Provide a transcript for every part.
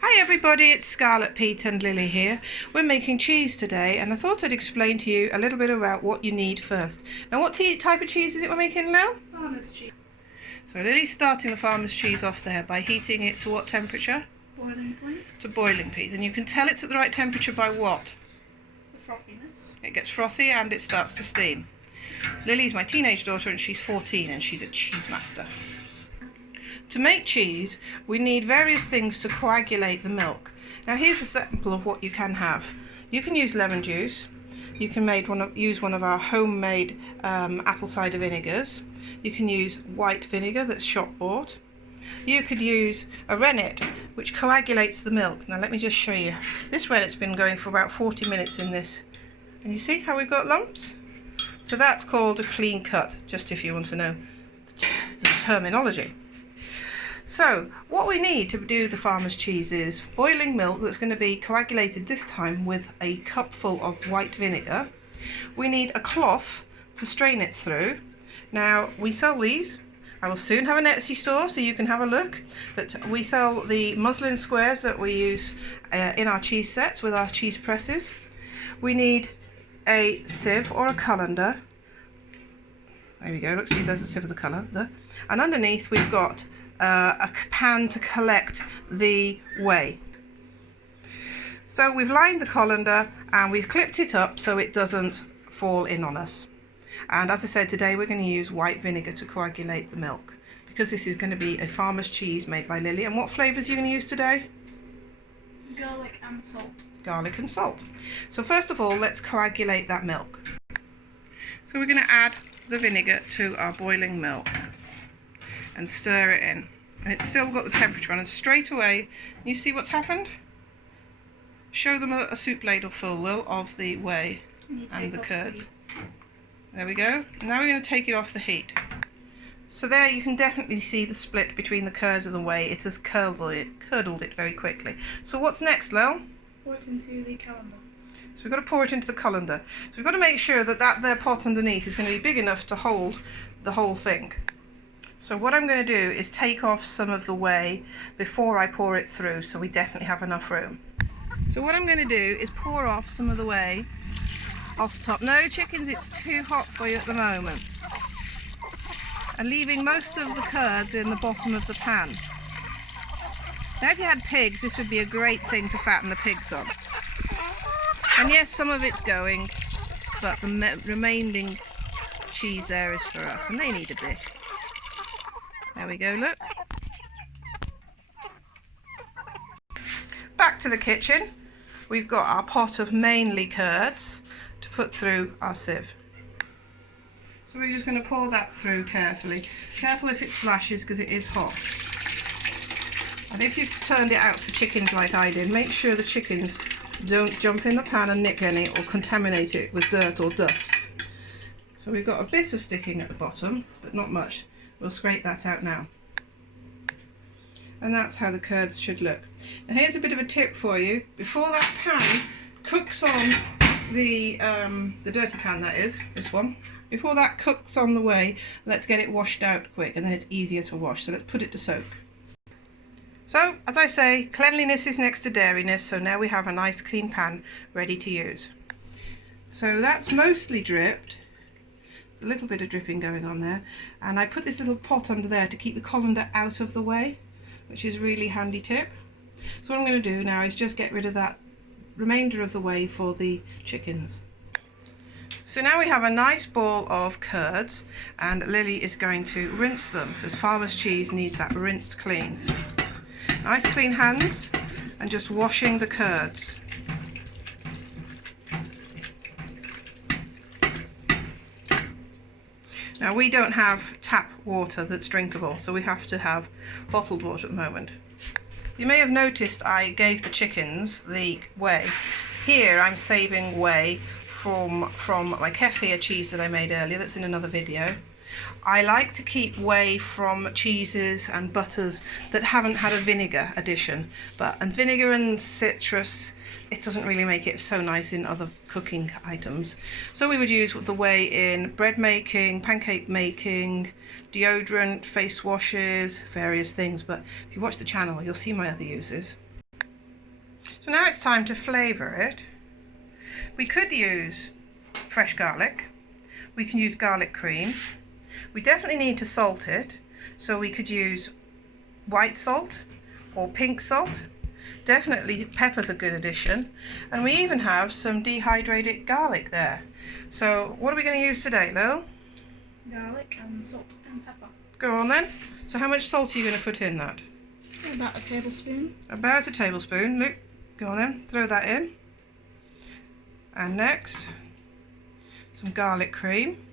Hi everybody, it's Scarlet, Pete and Lily here. We're making cheese today and I thought I'd explain to you a little bit about what you need first. Now what type of cheese is it we're making now? Farmer's cheese. So Lily's starting the farmer's cheese off there by heating it to what temperature? Boiling point. To boiling, Pete. And you can tell it's at the right temperature by what? The frothiness. It gets frothy and it starts to steam. Lily's my teenage daughter and she's 14 and she's a cheese master. To make cheese, we need various things to coagulate the milk. Now here's a sample of what you can have. You can use lemon juice. You can use one of our homemade apple cider vinegars. You can use white vinegar that's shop bought. You could use a rennet, which coagulates the milk. Now let me just show you. This rennet's been going for about 40 minutes in this. And you see how we've got lumps? So that's called a clean cut, just if you want to know the terminology. So what we need to do the farmer's cheese is boiling milk that's going to be coagulated this time with a cupful of white vinegar. We need a cloth to strain it through. Now we sell these. I will soon have an Etsy store so you can have a look, but we sell the muslin squares that we use in our cheese sets with our cheese presses. We need a sieve or a colander. There we go, look, see there's a sieve of the colander. And underneath we've got a pan to collect the whey. So we've lined the colander and we've clipped it up so it doesn't fall in on us. And as I said, today we're going to use white vinegar to coagulate the milk because this is going to be a farmer's cheese made by Lily. And what flavours are you going to use today? Garlic and salt. Garlic and salt. So first of all, let's coagulate that milk. So we're going to add the vinegar to our boiling milk and stir it in, and it's still got the temperature on, and straight away you see what's happened. Show them a soup ladle full, Lil, of the whey and the curds. There we go. Now we're going to take it off the heat. So there you can definitely see the split between the curds and the whey. It has curdled it very quickly. So what's next, Lil? Pour it into the colander. So we've got to pour it into the colander. So we've got to make sure that their pot underneath is going to be big enough to hold the whole thing. So what I'm going to do is take off some of the whey before I pour it through, so we definitely have enough room. So what I'm going to do is pour off some of the whey off the top. No chickens, it's too hot for you at the moment. And leaving most of the curds in the bottom of the pan. Now if you had pigs, this would be a great thing to fatten the pigs on. And yes, some of it's going, but the remaining cheese there is for us, and they need a bit. There we go, look. Back to the kitchen. We've got our pot of mainly curds to put through our sieve. So we're just going to pour that through carefully. Careful if it splashes because it is hot. And if you've turned it out for chickens like I did, make sure the chickens don't jump in the pan and nick any or contaminate it with dirt or dust. So we've got a bit of sticking at the bottom, but not much. We'll scrape that out now. And that's how the curds should look. Now here's a bit of a tip for you. Before that pan cooks on the dirty pan, that is, this one. Before that cooks on the whey, let's get it washed out quick, and then it's easier to wash. So let's put it to soak. So, as I say, cleanliness is next to dairiness, so now we have a nice clean pan ready to use. So that's mostly dripped. A little bit of dripping going on there, and I put this little pot under there to keep the colander out of the whey, which is a really handy tip. So what I'm going to do now is just get rid of that remainder of the whey for the chickens. So now we have a nice ball of curds, and Lily is going to rinse them because farmer's cheese needs that rinsed clean. Nice clean hands, and just washing the curds. Now we don't have tap water that's drinkable, so we have to have bottled water at the moment. You may have noticed I gave the chickens the whey. Here I'm saving whey from my kefir cheese that I made earlier, that's in another video. I like to keep whey from cheeses and butters that haven't had a vinegar addition, and vinegar and citrus, it doesn't really make it so nice in other cooking items. So we would use the whey in bread making, pancake making, deodorant, face washes, various things, but if you watch the channel you'll see my other uses. So now it's time to flavour it. We could use fresh garlic. We can use garlic cream. We definitely need to salt it. So we could use white salt or pink salt. Definitely pepper's a good addition. And we even have some dehydrated garlic there. So what are we going to use today, Lil? Garlic and salt and pepper. Go on then. So how much salt are you going to put in that? About a tablespoon. About a tablespoon. Look, go on then, throw that in. And next, some garlic cream.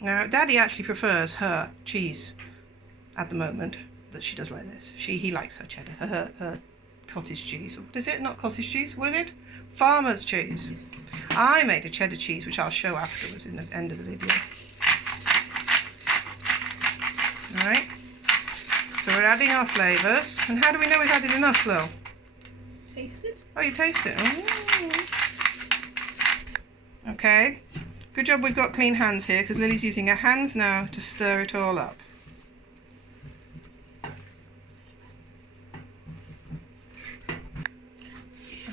Now, Daddy actually prefers her cheese at the moment, that she does like this. He likes her cheddar, her cottage cheese. What is it? Not cottage cheese. What is it? Farmer's cheese. I made a cheddar cheese, which I'll show afterwards in the end of the video. All right. So we're adding our flavours. And how do we know we've added enough, Lil? Taste it. Oh, you taste it. Oh. Okay. Good job we've got clean hands here, because Lily's using her hands now to stir it all up.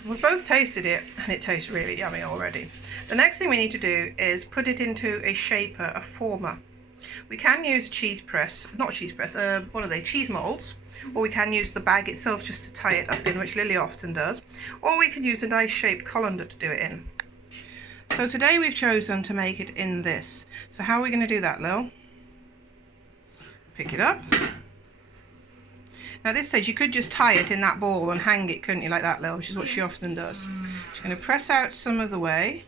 We've both tasted it and it tastes really yummy already. The next thing we need to do is put it into a shaper, a former. We can use a cheese press, not a cheese press, what are they, cheese moulds, or we can use the bag itself just to tie it up in, which Lily often does, or we can use a nice shaped colander to do it in. So today we've chosen to make it in this. So how are we going to do that, Lil? Pick it up. Now at this stage you could just tie it in that ball and hang it, couldn't you, like that, Lil, which is what she often does. She's going to press out some of the way.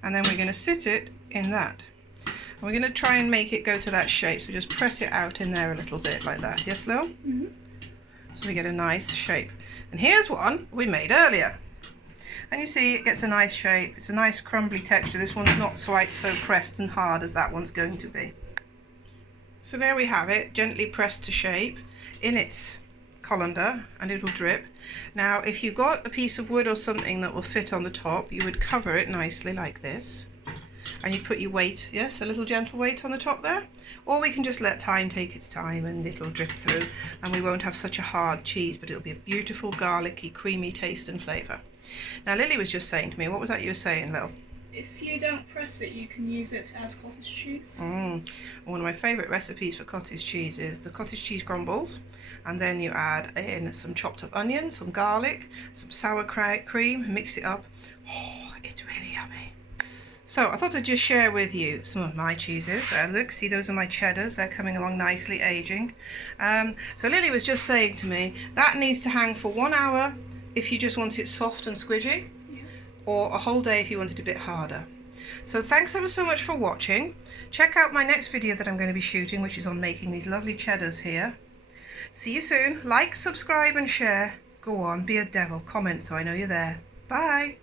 And then we're going to sit it in that. And we're going to try and make it go to that shape. So just press it out in there a little bit like that. Yes, Lil? Mm-hmm. So we get a nice shape. And here's one we made earlier. And you see it gets a nice shape. It's a nice crumbly texture. This one's not quite so pressed and hard as that one's going to be. So there we have it, gently pressed to shape in its colander, and it will drip. Now if you've got a piece of wood or something that will fit on the top, you would cover it nicely like this. And you put your weight, yes, a little gentle weight on the top there. Or we can just let time take its time and it'll drip through, and we won't have such a hard cheese, but it'll be a beautiful garlicky, creamy taste and flavour. Now Lily was just saying to me, what was that you were saying, Lil? If you don't press it, you can use it as cottage cheese. One of my favourite recipes for cottage cheese is the cottage cheese crumbles, and then you add in some chopped up onions, some garlic, some sauerkraut cream, and mix it up. Oh, it's really yummy. So I thought I'd just share with you some of my cheeses. Look, see, those are my cheddars. They're coming along nicely, aging. So Lily was just saying to me, that needs to hang for 1 hour if you just want it soft and squidgy, Yes. or a whole day if you want it a bit harder. So thanks ever so much for watching. Check out my next video that I'm going to be shooting, which is on making these lovely cheddars here. See you soon. Like, subscribe and share. Go on, be a devil. Comment so I know you're there. Bye.